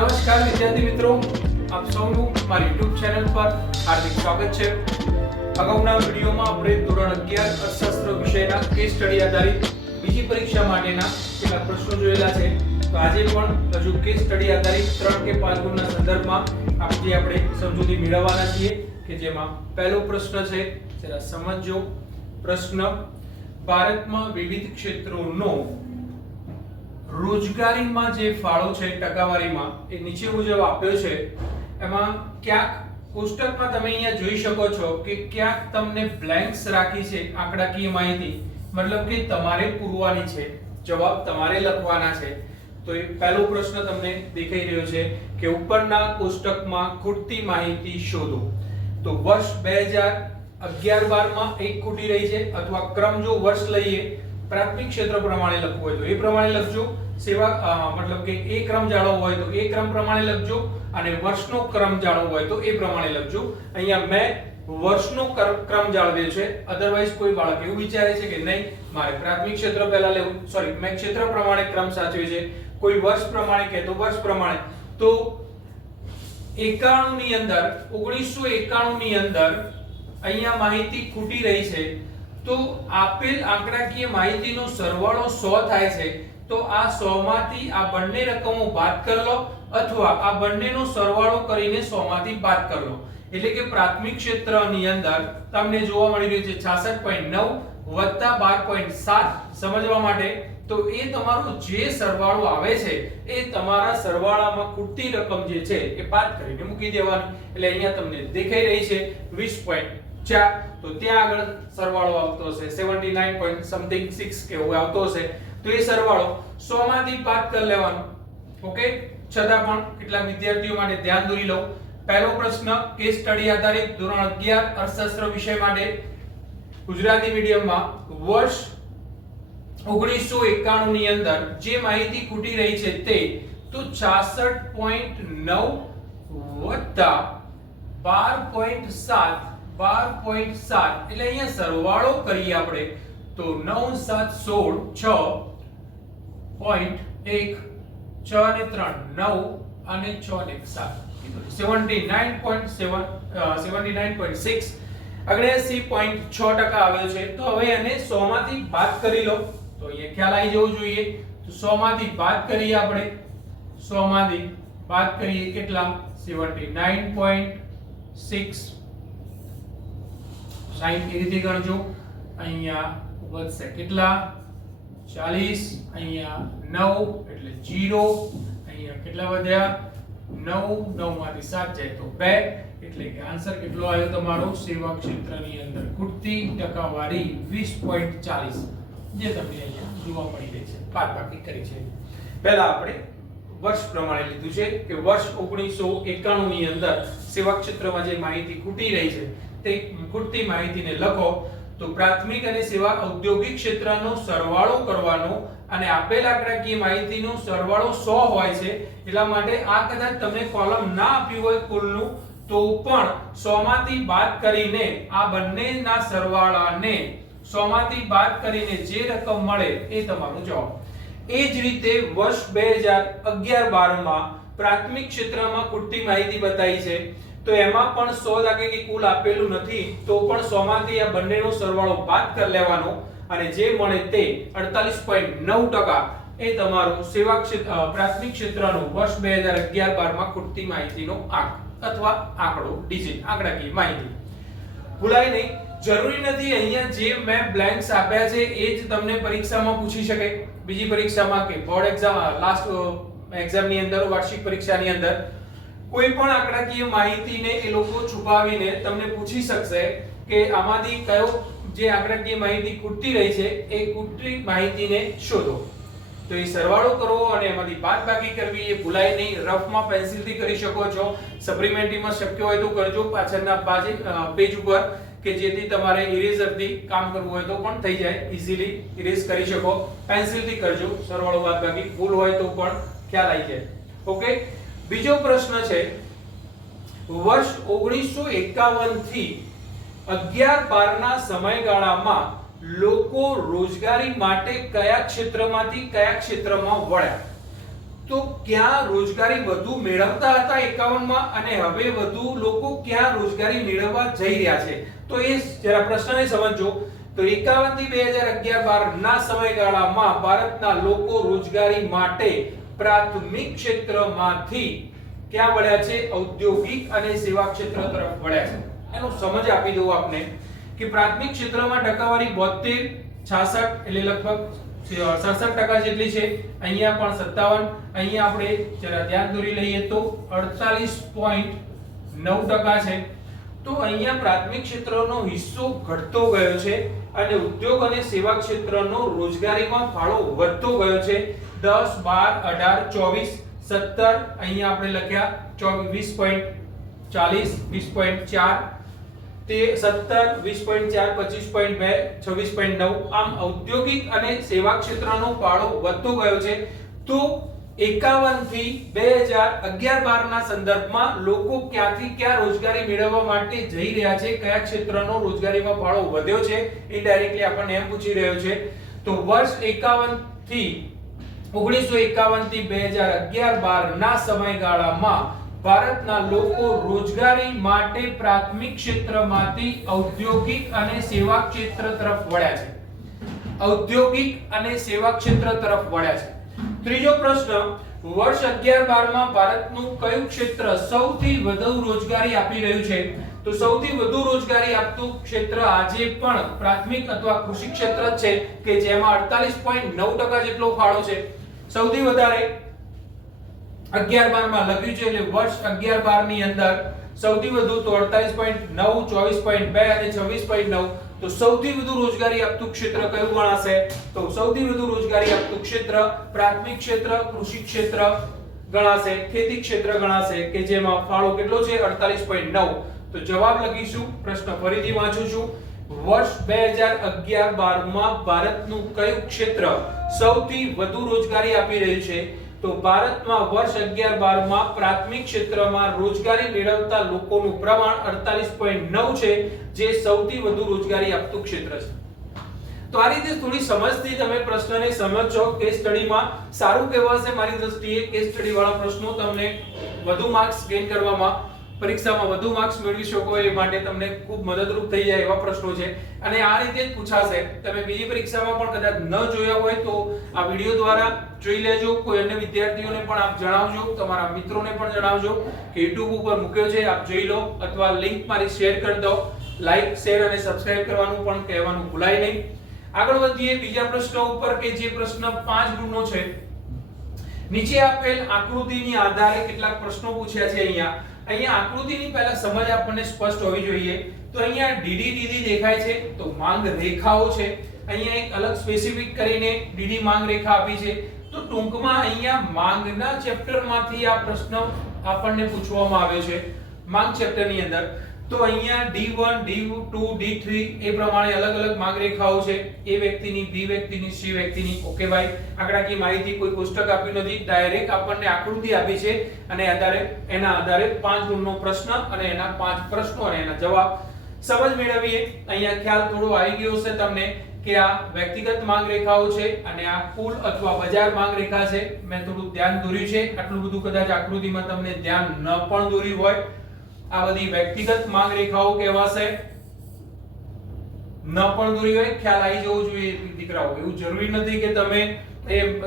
નમસ્કાર વિદ્યાર્થી મિત્રો, આપ સૌનું મારી YouTube ચેનલ પર હાર્દિક સ્વાગત છે। અગાઉના વિડિયોમાં આપણે ધોરણ 11 અર્થશાસ્ત્ર વિષયના કેસ સ્ટડી આધારિત બીજી પરીક્ષા માટેના કેટલાક પ્રશ્નો જોયેલા છે। તો આજે પણ હજુ કેસ સ્ટડી આધારિત 3 કે 5 ગુણના સંદર્ભમાં આપણે સમજૂતી મેળવવાના છીએ કે જેમાં પહેલો પ્રશ્ન છે, જરા સમજો પ્રશ્ન। ભારતમાં વિવિધ ક્ષેત્રોનો રોજગારીમાં જે ફાળો છે ટકાવારીમાં એ નીચે મુજબ આપ્યો છે। એમાં ક્યાંક કોષ્ટકમાં તમે અહીંયા જોઈ શકો છો કે ક્યાંક તમને બ્લેન્ક્સ રાખી છે આંકડાકીય માહિતી, મતલબ કે તમારે પૂરવાની છે, જવાબ તમારે લખવાના છે। તો એ પહેલો પ્રશ્ન તમને દેખાઈ રહ્યો છે કે ઉપરના કોષ્ટકમાં ખૂટતી માહિતી શોધો। તો વર્ષ 2011-12 માં એક ખૂટી રહી છે, અથવા ક્રમ જો વર્ષ લઈએ પ્રાથમિક ક્ષેત્ર પ્રમાણે લખવું હોય તો એ પ્રમાણે લખજો, સેવા મતલબ કે એ ક્રમ જાળવવો હોય તો એ ક્રમ પ્રમાણે લખજો, અને વર્ષનો ક્રમ જાળવવો હોય તો એ પ્રમાણે લખજો। અહીંયા મેં વર્ષનો ક્રમ જાળવ્યો છે, અધરવાઇઝ કોઈ બાળક એવું વિચારે છે કે નહીં મારે પ્રાથમિક ક્ષેત્ર પહેલા લેવું, સોરી મેં ક્ષેત્ર પ્રમાણે ક્રમ સાચવ્યો છે, કોઈ વર્ષ પ્રમાણે કે તો વર્ષ પ્રમાણે। તો 91 ની અંદર 1991 ની અંદર અહીંયા માહિતી ખૂટી રહી છે, તો આપેલ આંકડાકીય માહિતીનો સરવાળો 100 થાય છે, તો આ 100 માંથી આ બંને રકમો બાદ કરી લો, અથવા આ બંનેનો સરવાળો કરીને 100 માંથી બાદ કરી લો। એટલે કે પ્રાથમિક ક્ષેત્રની અંદર તમને જોવા મળી રહ્યું છે 66.9 વત્તા 12.7। સમજવા માટે તો એ તમારો જે સરવાળો આવે છે એ તમારા સરવાળામાં ખૂટતી રકમ જે છે એ બાદ કરીને મૂકી દેવાની। એટલે અહીંયા તમને દેખાઈ રહી છે 20.4, તો ત્યાં આગળ સરવાળો આવતો હશે 79.6 કે એવું આવતો હશે, તો એ સરવાળો 100 માંથી બાદ કરી લેવાનો। ઓકે, છતાં પણ કેટલાક વિદ્યાર્થીઓ માટે ધ્યાન દોરી લો। પહેલો પ્રશ્ન કેસ સ્ટડી આધારિત ધોરણ 11 અર્થશાસ્ત્ર વિષય માટે ગુજરાતી મીડિયમમાં વર્ષ 1991 ની અંદર જે માહિતી ખૂટી રહી છે તે તો 66.9 વત્તા 12.7 એટલે અહીંયા સરવાળો કરીએ આપણે તો 9 7 16 6.1 6 ને 3 9 અને 6 ને 7 79.6 79.6% આવ્યો છે। તો હવે એને 100 માંથી બાદ કરી લો, તો અહીંયા ખ્યાલ આવી જવો જોઈએ। તો 100 માંથી બાદ કરીએ આપણે, 100 માંથી બાદ કરીએ કેટલા 79.6 સાઈન એ રીતે ગણજો, અહીંયા વધશે કેટલા 40, અહીંયા 9 એટલે 0, અહીંયા કેટલા વધ્યા 9 9 માંથી 7 જાય તો 2, એટલે કે આન્સર કેટલો આવ્યો તમારો સેવા ક્ષેત્રની અંદર ખૂટતી ટકાવારી 20.40 જે તમને અહીંયા જોવા મળી રહી છે, બાદબાકી કરી છે। પહેલા આપણે વર્ષ પ્રમાણે લીધું છે કે વર્ષ 1991 ની અંદર સેવા ક્ષેત્રમાં જે માહિતી ખૂટી રહી છે તે ખૂટતી માહિતીને લખો। તો પ્રાથમિક અને સેવા ઔદ્યોગિક ક્ષેત્રનો સરવાળો કરવાનો, અને આપેલ આંકડાકીય માહિતીનો સરવાળો 100 હોય છે, એટલા માટે આ કદાચ તમને કોલમ ના આપ્યું હોય કુલનું તો પણ 100 માંથી બાદ કરીને આ બંનેના સરવાળાને 100 માંથી બાદ કરીને જે રકમ મળે એ તમારો જવાબ। એ જ રીતે વર્ષ 2011-12 માં પ્રાથમિક ક્ષેત્રમાં ખૂટતી માહિતી બતાવી છે, તો એમાં પણ 100 લાગે કે કુલ આપેલું નથી, તો પણ 100 માંથી આ બંનેનો સરવાળો બાદ કરી લેવાનો, અને જે મળે તે 48.9% એ તમારું સેવા ક્ષેત્ર પ્રાથમિક ક્ષેત્રનું વર્ષ 2011-12 માં ખૂટતી માહિતીનો આંક અથવા આંકડો, ડિજિટ, આંકડાકીય માહિતી। ભૂલાય નહીં, જરૂરી નથી અહીંયા જે મેં બ્લેન્ક્સ આપ્યા છે એ જ તમને પરીક્ષામાં પૂછી શકે, બીજી પરીક્ષામાં કે બોર્ડ એક્ઝામ, લાસ્ટ એક્ઝામની અંદર, વાર્ષિક પરીક્ષાની અંદર કોઈ પણ આંકડાકીય માહિતીને એ લોકો છુપાવીને તમને પૂછી શકશે કે આમાંથી કયો જે આંકડાકીય માહિતી ખૂટતી રહી છે એ ખૂટતી માહિતીને શોધો। તો એ સરવાળો કરવો અને એમાંથી બાદબાકી કરવી એ ભૂલાય નહીં। રફમાં પેન્સિલથી કરી શકો છો, સપ્લિમેન્ટરીમાં શક્ય હોય તો કરજો પાછળના પેજ ઉપર, કે જેથી તમારે ઇરેઝરથી કામ કરવું હોય તો પણ થઈ જાય, ઈઝીલી ઇરેઝ કરી શકો। પેન્સિલથી કરજો સરવાળો બાદબાકી, ભૂલ હોય તો પણ ખ્યાલ આવી જાય। ઓકે, બીજો પ્રશ્ન છે વર્ષ 1951 થી 11-12 ના સમયગાળામાં લોકો રોજગારી માટે કયા ક્ષેત્રમાંથી કયા ક્ષેત્રમાં વળ્યા। તો ક્યાં રોજગારી વધુ મેળવતા હતા 51 માં અને હવે વધુ લોકો ક્યાં રોજગારી મેળવવા જઈ રહ્યા છે? તો એ જરા પ્રશ્નને સમજો. તો 51 થી 2011-12 ના સમયગાળામાં ભારતના લોકો રોજગારી માટે પ્રાથમિક ક્ષેત્રમાંથી ક્યાં વળ્યા છે? ઔદ્યોગિક અને સેવા ક્ષેત્ર તરફ વળ્યા છે. એનો સમજ આપી દઉં આપને કે પ્રાથમિક ક્ષેત્રમાં ટકાવારી 72, 66 એટલે લગભગ 67% જેટલી છે. અહીંયા પણ 57. અહીંયા આપણે જરા ધ્યાન દોરી લઈએ તો 48.9% છે. તો અહીંયા પ્રાથમિક ક્ષેત્રનો હિસ્સો ઘટતો ગયો છે અને ઉદ્યોગ અને સેવા ક્ષેત્રનો રોજગારીમાં ફાળો વધતો ગયો છે. 10, 12, 18, 24, 17 અહીંયા આપણે લખ્યા 20.40, 20.4 તે 17, 20.4, 25.2, 26.9 આમ ઔદ્યોગિક અને સેવા ક્ષેત્રનો ફાળો વધતો ગયો છે. તો 51 થી 2011-12 ના સંદર્ભમાં લોકો ક્યાંથી ક્યાં રોજગારી મેળવવા માટે જઈ રહ્યા છે, કયા ક્ષેત્રનો રોજગારીમાં ફાળો વધ્યો છે, ઇનડાયરેક્ટલી આપણને એમ પૂછી રહ્યો છે. તો વર્ષ 1951 થી 2011-12 ના સમયગાળામાં ભારતના લોકો રોજગારી માટે પ્રાથમિક ક્ષેત્રમાંથી ઔદ્યોગિક અને સેવા ક્ષેત્ર તરફ વળ્યા છે. ઔદ્યોગિક અને સેવા ક્ષેત્ર તરફ વળ્યા છે. ત્રીજો પ્રશ્ન, વર્ષ 11-12 માં ભારતનું કયું ક્ષેત્ર સૌથી વધુ રોજગારી આપી રહ્યું છે? તો સૌથી વધુ રોજગારી આપતું ક્ષેત્ર આજે પણ પ્રાથમિક અથવા કૃષિ ક્ષેત્ર છે કે જેમાં 48.9% જેટલો ફાળો છે. સૌથી વધારે 11-12 માં લખ્યું છે એટલે વર્ષ 11-12 ની અંદર સૌથી વધુ તો 48.9, 24.2 અને 26.9. તો સૌથી વધુ રોજગારી આપતું ક્ષેત્ર કયું ગણાશે? તો સૌથી વધુ રોજગારી આપતું ક્ષેત્ર પ્રાથમિક ક્ષેત્ર, કૃષિ ક્ષેત્ર ગણાશે, ખેતી ક્ષેત્ર ગણાશે કે જેમાં ફાળો કેટલો છે? 48.9. તો જવાબ લખીશું. પ્રશ્ન ફરીથી વાંચું છું. વર્ષ 2011-12 માં ભારતનું કયું ક્ષેત્ર સૌથી વધુ રોજગારી આપી રહ્યું છે? તો ભારતમાં વર્ષ 11-12 માં પ્રાથમિક ક્ષેત્રમાં રોજગારી મેળવતા લોકોનું પ્રમાણ 48.9 છે જે સૌથી વધુ રોજગારી આપતું ક્ષેત્ર છે. તો આ રીતે થોડી સમજથી તમે પ્રશ્નને સમજો. કેસ સ્ટડીમાં સારું કહેવાશે મારી દ્રષ્ટિએ. કેસ સ્ટડી વાળા પ્રશ્નો તમને વધુ માર્ક્સ ગેઇન કરવામાં, પરીક્ષામાં વધુ માર્ક્સ મેળવી શકો એ માટે તમને ખૂબ મદદરૂપ થઈ જાય એવા પ્રશ્નો છે અને આ રીતે જ પૂછાશે. તમે બીજી પરીક્ષામાં પણ કદાચ ન જોયા હોય તો આ વિડિયો દ્વારા જોઈ લેજો. કોઈ અન્ય વિદ્યાર્થીઓને પણ આપ જણાવજો, તમારા મિત્રોને પણ જણાવજો કે YouTube ઉપર મૂક્યો છે, આપ જોઈ લો અથવા લિંક મારી શેર કરી દો. લાઈક, શેર અને સબસ્ક્રાઇબ કરવાનું પણ કહેવાનું ભૂલાય નહીં. આગળ વધીએ બીજા પ્રશ્ન ઉપર કે જે પ્રશ્ન 5 ગુણનો છે. નીચે આપેલ આકૃતિની આધારે કેટલાક પ્રશ્નો પૂછ્યા છે. અહીંયા આકૃતિની પહેલા સમજ આપણને સ્પષ્ટ હોવી જોઈએ. તો અહીંયા ડીડી દેખાય છે તો માંગ રેખાઓ છે. અહીંયા એક અલગ સ્પેસિફિક કરીને ડીડી માંગ રેખા આપી છે. તો ટૂંકમાં અહીંયા માંગના ચેપ્ટરમાંથી આ પ્રશ્ન આપણને પૂછવામાં આવ્યો છે માંગ ચેપ્ટરની અંદર. તો અહીંયા D1, D2, D3 એ પ્રમાણે અલગ અલગ માંગ રેખાઓ છે. A વ્યક્તિની, B વ્યક્તિની, C વ્યક્તિની. ઓકે ભાઈ, આંકડાકીય માહિતી કોઈ પુસ્તક આપ્યું નથી, ડાયરેક્ટ આપણને આકૃતિ આપી છે અને એના આધારે 5 ગુણનો પ્રશ્ન અને એના 5 પ્રશ્નો અને એના જવાબ સમજ મેળવીએ. અહીંયા ખ્યાલ થોડો આવી ગયો છે તમને કે આ વ્યક્તિગત માંગ રેખાઓ છે અને આ કુલ અથવા બજાર માંગ રેખા છે. મેં થોડું ધ્યાન દોર્યું છે. આટલું બધું કદાચ આકૃતિમાં તમને ધ્યાન ન પણ દોર્યું હોય. આ બધી વ્યક્તિગત માંગ રેખાઓ કહેવાશે. ન પણ દોરી હોય, ખ્યાલ આવી જવો જોઈએ દીકરાઓ. એવું જરૂરી નથી કે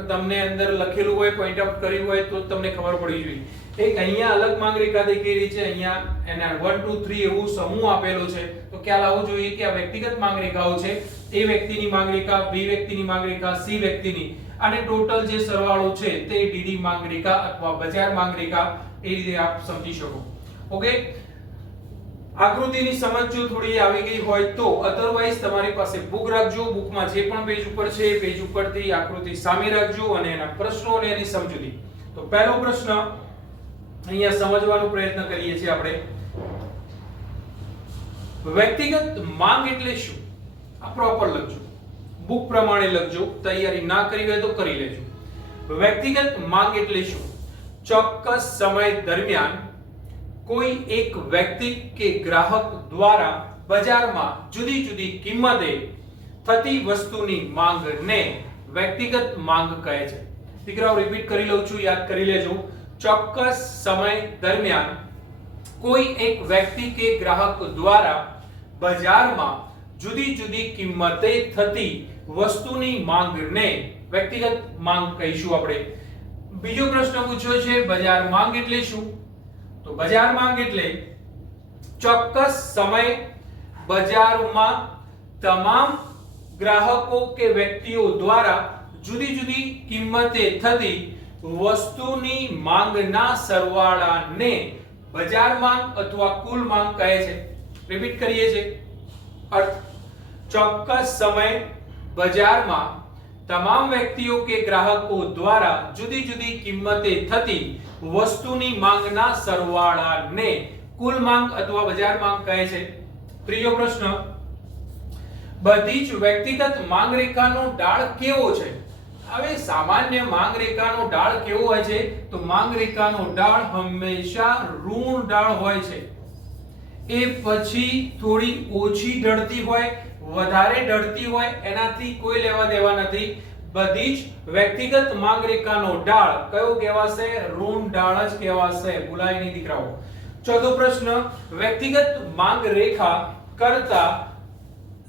તમને અંદર લખેલું હોય, પોઈન્ટ આઉટ કર્યું હોય તો તમને ખબર પડી જોઈએ. એક અહીંયા અલગ માંગ રેખા દેખાઈ રહી છે, અહીંયા એના 1 2 3 એવું સમૂહ આપેલો છે. તો ખ્યાલ આવવો જોઈએ કે આ વ્યક્તિગત માંગ રેખાઓ છે. A વ્યક્તિની માંગ રેખા, B વ્યક્તિની માંગ રેખા, C વ્યક્તિની, અને ટોટલ જે સરવાળો છે તે DD માંગ રેખા અથવા બજાર માંગ રેખા એ રીતે આપ સમજી શકો. ઓકે, આકૃતિની સમજ જો થોડી આવી ગઈ હોય તો અધરવાઇઝ તમારી પાસે બુક રાખજો. બુકમાં જે પણ પેજ ઉપર છે એ પેજ ઉપરથી આકૃતિ સામે રાખજો અને એના પ્રશ્નો અને એની સમજૂતી. તો પહેલો પ્રશ્ન અહીંયા સમજવાનો પ્રયત્ન કરીએ છીએ આપણે. વ્યક્તિગત માંગ એટલે શું? આ પ્રોપર લખજો, બુક પ્રમાણે લખજો. તૈયારી ના કરી હોય તો કરી લેજો. વ્યક્તિગત માંગ એટલે શું? ચોક્કસ સમય દરમિયાન કોઈ એક વ્યક્તિ કે ગ્રાહક દ્વારા બજારમાં જુદી જુદી કિંમતે થતી વસ્તુની માંગને વ્યક્તિગત માંગ કહે છે. દીકરાઓ રિપીટ કરી લઉં છું, યાદ કરી લેજો. ચોક્કસ સમય દરમિયાન કોઈ એક વ્યક્તિ કે ગ્રાહક દ્વારા બજારમાં જુદી જુદી કિંમતે થતી વસ્તુની માંગને વ્યક્તિગત માંગ કહીશું આપણે. બીજો પ્રશ્ન પૂછ્યો છે બજાર માંગ એટલે શું? તો બજાર માંગ એટલે ચોક્કસ સમય બજારમાં તમામ ગ્રાહકો કે વ્યક્તિઓ દ્વારા જુદી જુદી કિંમતે થતી વસ્તુની માંગના સરવાળાને બજાર માંગ અથવા કુલ માંગ કહે છે. રિપીટ કરીએ છીએ. અર્થ ચોક્કસ સમય બજારમાં તમામ વ્યક્તિઓ કે ગ્રાહકો દ્વારા જુદી જુદી કિંમતે થતી વસ્તુની માંગના સરવાળાને કુલ માંગ અથવા બજાર માંગ કહે છે. ત્રીજો પ્રશ્ન, બધી જ વ્યક્તિગત માંગ રેખાનો ઢાળ કેવો છે? હવે સામાન્ય માંગ રેખાનો ઢાળ કેવો હોય છે? તો માંગ રેખાનો ઢાળ હંમેશા ઋણ ઢાળ હોય છે. એ પછી થોડી ઓછી ઢળતી હોય, વધારે ઢળતી હોય, એનાથી કોઈ લેવા દેવા નથી. બધી જ વ્યક્તિગત માંગ રેખાનો ઢાળ કયો કહેવાશે? ઋણ ઢાળ જ કહેવાશે. ભૂલાય નહીં દીકરાઓ. ચોથો પ્રશ્ન, વ્યક્તિગત માંગ રેખા કરતા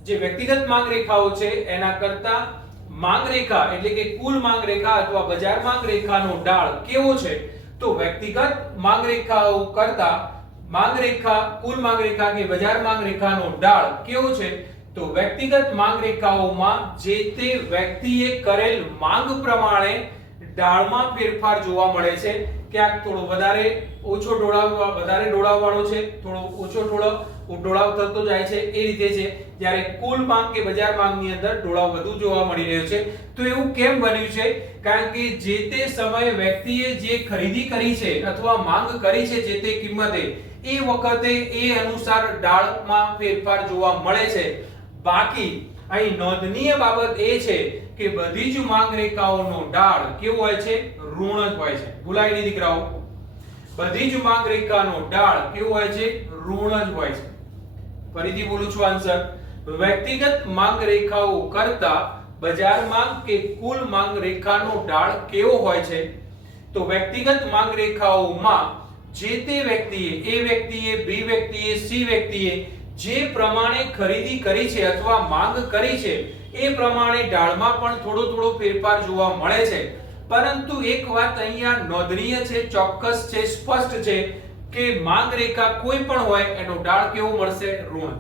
જે વ્યક્તિગત માંગ રેખાઓ છે એના કરતા માંગ રેખા એટલે કે કુલ માંગ રેખા અથવા બજાર માંગ રેખાનો ઢાળ કેવો છે? તો વ્યક્તિગત માંગ રેખાઓ કરતા માંગ રેખા, કુલ માંગ રેખા કે બજાર માંગ રેખાનો ઢાળ કેવો છે? તો વ્યક્તિગત માંગ રેખાઓમાં જે તે વ્યક્તિએ કરેલ માંગ પ્રમાણે ઢાળમાં ફેરફાર જોવા મળે છે. ક્યાંક થોડો વધારે ઓછો વધારે ઢોળાવવાળો છે, થોડો ઓછો ઢોળાવ થતો જાય છે, એ રીતે છે. જ્યારે કુલ માંગ કે બજાર માંગની અંદર ઢોળાવ વધુ જોવા મળી રહ્યો છે. તો એવું કેમ બન્યું છે? કારણ કે જે તે સમયે વ્યક્તિએ જે ખરીદી કરી છે અથવા માંગ કરી છે જે તે કિંમતે, એ વખતે એ અનુસાર ઢાળમાં ફેરફાર જોવા મળે છે. બાકી અહીં નોંધનીય બાબત એ છે કે બધી જ માંગ રેખાઓનો ઢાળ કેવો હોય છે? ઋણ જ હોય છે. ભૂલાય નહીં દીકરાઓ. બધી જ માંગ રેખાનો ઢાળ કેવો હોય છે? ઋણ જ હોય છે. ફરીથી બોલું છું આન્સર. વ્યક્તિગત માંગ રેખાઓ કરતા બજાર માંગ કે કુલ માંગ રેખાનો ઢાળ કેવો હોય છે? તો વ્યક્તિગત માંગ રેખાઓમાં જે તે વ્યક્તિએ, એ વ્યક્તિએ, બી વ્યક્તિએ, સી વ્યક્તિએ જે પ્રમાણે ખરીદી કરી છે અથવા માંગ કરી છે એ પ્રમાણે ઢાળમાં પણ થોડો ફેરફાર જોવા મળે છે. પરંતુ એક વાત અહીંયા નોંધનીય છે, ચોક્કસ છે, સ્પષ્ટ છે કે માંગ રેખા કોઈ પણ હોય એનો ઢાળ કેવો મળશે? ઋણ.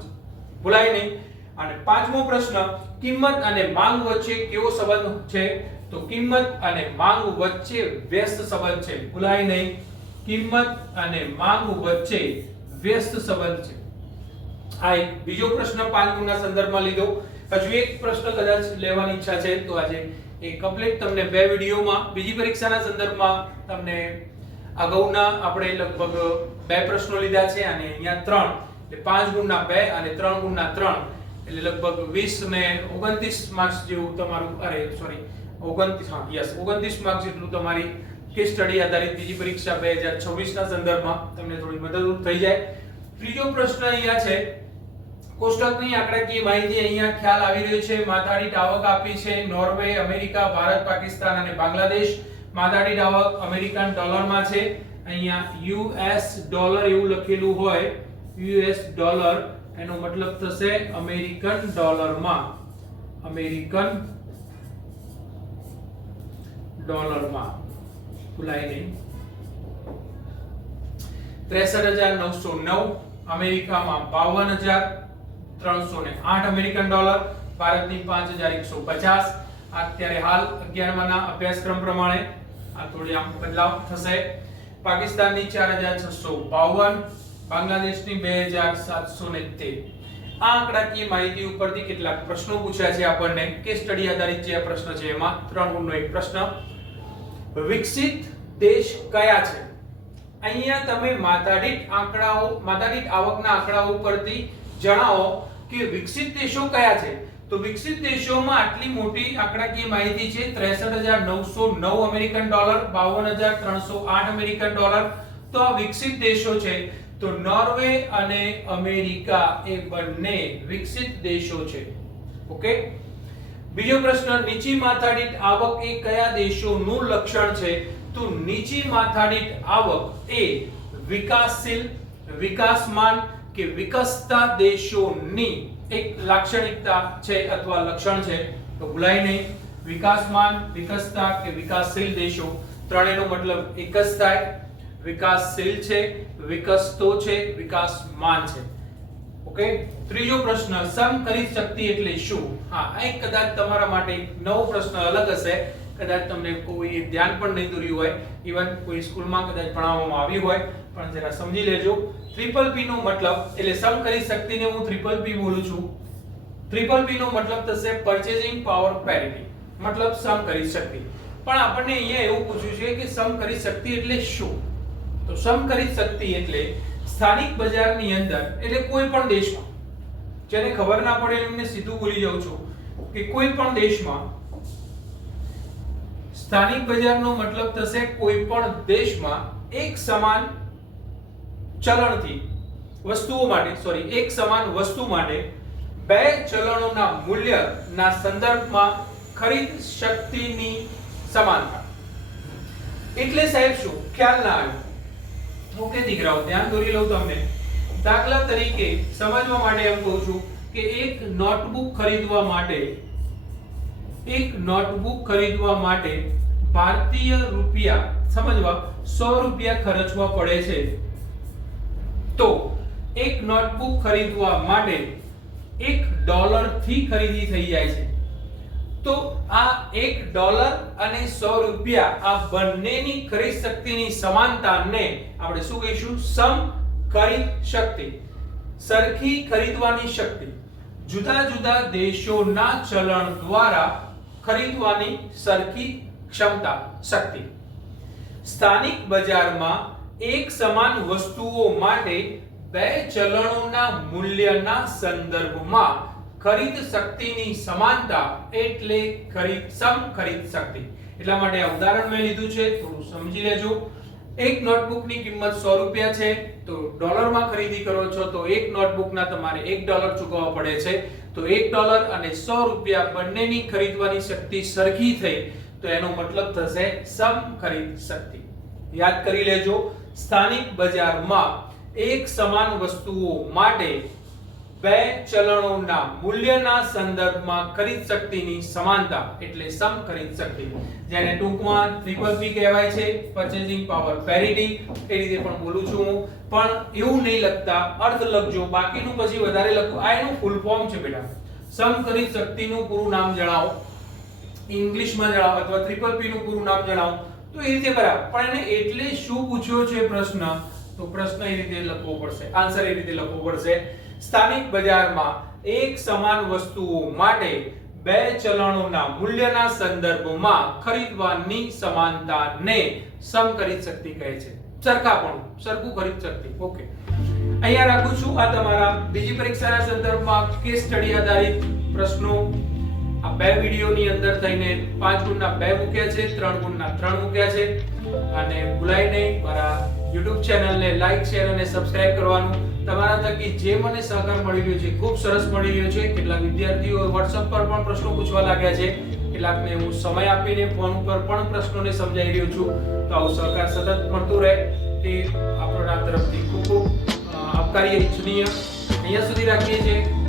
ભૂલાય નહીં. અને પાંચમો પ્રશ્ન, કિંમત અને માંગ વચ્ચે કેવો સંબંધ છે? તો કિંમત અને માંગ વચ્ચે વ્યસ્ત સંબંધ છે. ભૂલાય નહીં. કિંમત અને માંગ વચ્ચે વ્યસ્ત સંબંધ છે. આ એક બીજો પ્રશ્ન 5 ગુણના સંદર્ભમાં લીધો. હજુ એક પ્રશ્ન કદાચ લેવાની ઈચ્છા છે તો આજે એ કમ્પ્લીટ તમને બે વિડિયોમાં બીજી પરીક્ષાના સંદર્ભમાં તમને અગાઉના આપણે લગભગ બે પ્રશ્નો લીધા છે અને અહીંયા 3 એટલે 5 ગુણના 2 અને 3 ગુણના 3 એટલે લગભગ 20 ને 29 માર્ક્સ જેવું તમારું 29 માર્ક્સ જેટલું તમારી કેસ સ્ટડી આધારિત બીજી પરીક્ષા 2026 ના સંદર્ભમાં તમને થોડી મદદરૂપ થઈ જાય. ત્રીજો પ્રશ્ન અહીંયા છે, કોષ્ટકની આંકડાકીય માહિતી અહીંયા ખ્યાલ આવી રહ્યો છે. માથાદીઠ આવક આપી છે નોર્વે, અમેરિકા, ભારત, પાકિસ્તાન અને બાંગ્લાદેશ. માથાદીઠ આવક અમેરિકન ડોલરમાં છે. અહીંયા યુએસ ડોલર એવું લખેલું હોય, યુએસ ડોલર એનો મતલબ થશે અમેરિકન ડોલરમાં. અમેરિકન ડોલરમાં. ભૂલાય નહીં. 63909, અમેરિકામાં 52308 અમેરિકન ડોલર, ભારતની 5150. અત્યારે હાલ 11માના અભ્યાસક્રમ પ્રમાણે આ થોડી આમ બદલાવ થશે. પાકિસ્તાનની 4652, બાંગ્લાદેશની 2713. આ આંકડાકીય માહિતી ઉપરથી કેટલાક પ્રશ્નો પૂછ્યા છે આપણને. કેસ સ્ટડી આધારિત જે પ્રશ્ન છે એમાં 3 ગુણનો એક પ્રશ્ન. વિકસિત દેશ કયા છે? અહીંયા તમે માથાદીઠ આવકના આંકડાઓ પરથી જણાવો કે વિકસિત દેશો કયા છે. તો વિકસિત દેશોમાં આટલી મોટી આંકડાકીય માહિતી છે. 63909 અમેરિકન ડોલર, 52308 અમેરિકન ડોલર. તો આ વિકસિત દેશો છે. તો નોર્વે અને અમેરિકા એ બંને વિકસિત દેશો છે. ઓકે. બીજો પ્રશ્ન, નીચી માથાદીઠ આવક એ કયા દેશોનું લક્ષણ છે? તો નીચી માથાદીઠ આવક એ વિકાસશીલ, વિકાસમાન કે વિકસતા દેશોની એક લાક્ષણિકતા છે અથવા લક્ષણ છે. તો ભૂલાય નહીં, વિકાસમાન, વિકસતા કે વિકાસશીલ દેશો ત્રણેયનો મતલબ એક જ થાય. વિકાસશીલ છે, વિકસતો છે, વિકાસમાન છે. ઓકે. ત્રીજો પ્રશ્ન, સમકરિત શક્તિ એટલે શું? હા, આ એક કદાચ તમારા માટે એક નવો પ્રશ્ન અલગ હશે, કદાચ તમને કોઈ ધ્યાન પણ નહીં દોર્યું હોય, ઇવન કોઈ સ્કૂલમાં કદાચ ભણાવવામાં આવ્યું હોય, પણ જરા સમજી લેજો. ટ્રિપલ પી નો મતલબ એટલે સમકરિત શક્તિને હું ટ્રિપલ પી બોલું છું. ટ્રિપલ પી નો મતલબ થશે પર્ચેસિંગ પાવર પેરિટી, મતલબ સમકરિત શક્તિ. પણ આપણને અહીંયા એવું પૂછ્યું છે કે સમકરિત શક્તિ એટલે શું? તો સમકરિત શક્તિ એટલે સ્થાનિક બજારની અંદર, એટલે કોઈ પણ દેશમાં, જેને ખબર ના પડે એમને સીધું બોલી જાઉં છું કે કોઈ પણ દેશમાં સ્થાનિક બજારનો મતલબ થશે કોઈ પણ દેશમાં એક સમાન ચલણથી વસ્તુઓ માટે, એક સમાન વસ્તુ માટે બે ચલણોના મૂલ્યના સંદર્ભમાં ખરીદ શક્તિની સમાનતા. એટલે સાહેબ શું ખ્યાલ ના આવ્યો? ઓકે દીકરાઓ, ધ્યાન દોરી લઉં તમને. દાખલા તરીકે સમજવા માટે એમ કહું છું કે એક નોટબુક ખરીદવા માટે ભારતીય રૂપિયા, સમજવા, 100 રૂપિયા ખર્ચવા પડે છે. તો એક નોટબુક ખરીદવા માટે $1 થી ખરીદી થઈ જાય છે. તો આ $1 અને 100 રૂપિયા, આ બંનેની ખરીદ શક્તિની સમાનતાને આપણે શું કહીશું? સમકરિત શક્તિ. સરખી ખરીદવાની શક્તિ, જુદા જુદા દેશોના ચલણ દ્વારા ખરીદવાની સરખી ક્ષમતા, શક્તિ. સ્થાનિક બજારમાં એક સમાન વસ્તુઓ માટે બે ચલણોના મૂલ્યના સંદર્ભમાં ખરીદ શક્તિની સમાનતા એટલે સમખરીદ શક્તિ. એટલા માટે આ ઉદાહરણ મેં લીધું છે, થોડું સમજી લેજો. એક નોટબુકની કિંમત 100 રૂપિયા છે, તો ડોલરમાં ખરીદી કરો છો તો એક નોટબુકના તમારે $1 ચૂકવવા પડે છે. તો $1 અને 100 રૂપિયા બંનેની ખરીદવાની શક્તિ સરખી થઈ, તો એનો મતલબ થશે સમખરીદ શક્તિ. યાદ કરી લેજો, સ્થાનિક બજારમાં એક સમાન વસ્તુઓ માટે બે ચલણોના મૂલ્યના સંદર્ભમાં ખરીદ શક્તિની સમાનતા એટલે સમખરીદ શક્તિ, જેને ટૂંકમાં ટ્રિપલ પી કહેવાય છે, પર્ચેસિંગ પાવર પેરિટી. એ રીતે પણ બોલું છું હું, પણ એવું નહીં લખતા, અર્થ લખજો, બાકીનું પછી વધારે લખો. આ એનું ફૂલ ફોર્મ છે બેટા. સમખરીદ શક્તિનું પૂરું નામ જણાવો, ઇંગ્લિશમાં જણાવો, અથવા ટ્રિપલ પી નું પૂરું નામ જણાવો, તો એ રીતે બરાબર. પણ એને એટલે શું પૂછ્યો છે પ્રશ્ન, તો પ્રશ્ન એ રીતે લખવો પડશે, આન્સર એ રીતે લખવો પડશે. સ્થાનિક બજારમાં એક સમાન વસ્તુઓ માટે બે ચલણોના મૂલ્યના સંદર્ભમાં ખરીદવાની સમાનતાને સમખરીદ શક્તિ કહે છે. સરખાપણું, સરખું ખરીદ શક્તિ. ઓકે, અહીંયા રાખું છું. આ તમારા બીજી પરીક્ષાના સંદર્ભમાં કેસ સ્ટડી આધારિત પ્રશ્નો આ બે વિડિયોની અંદર થઈને 5 ગુણના 2 મૂક્યા છે, 3 ગુણના 3 મૂક્યા છે. અને ભૂલાય નહીં, મારા YouTube ચેનલને લાઈક, શેર અને સબસ્ક્રાઇબ કરવાનું. તમારા થકી જે મને સહકાર મળી રહ્યો છે, ખૂબ સરસ મળી રહ્યો છે. કેટલાક વિદ્યાર્થીઓ WhatsApp પર પણ પ્રશ્નો પૂછવા લાગ્યા છે, કેટલાકને હું સમય આપીને ફોન ઉપર પણ પ્રશ્નોને સમજાવી રહ્યો છું. તો આવો સહકાર સતત મળતો રહે તે આપણા તરફથી ખૂબ ખૂબ આપકારી, ઇચ્છનીય. અહીંયા સુધી રાખીએ છીએ.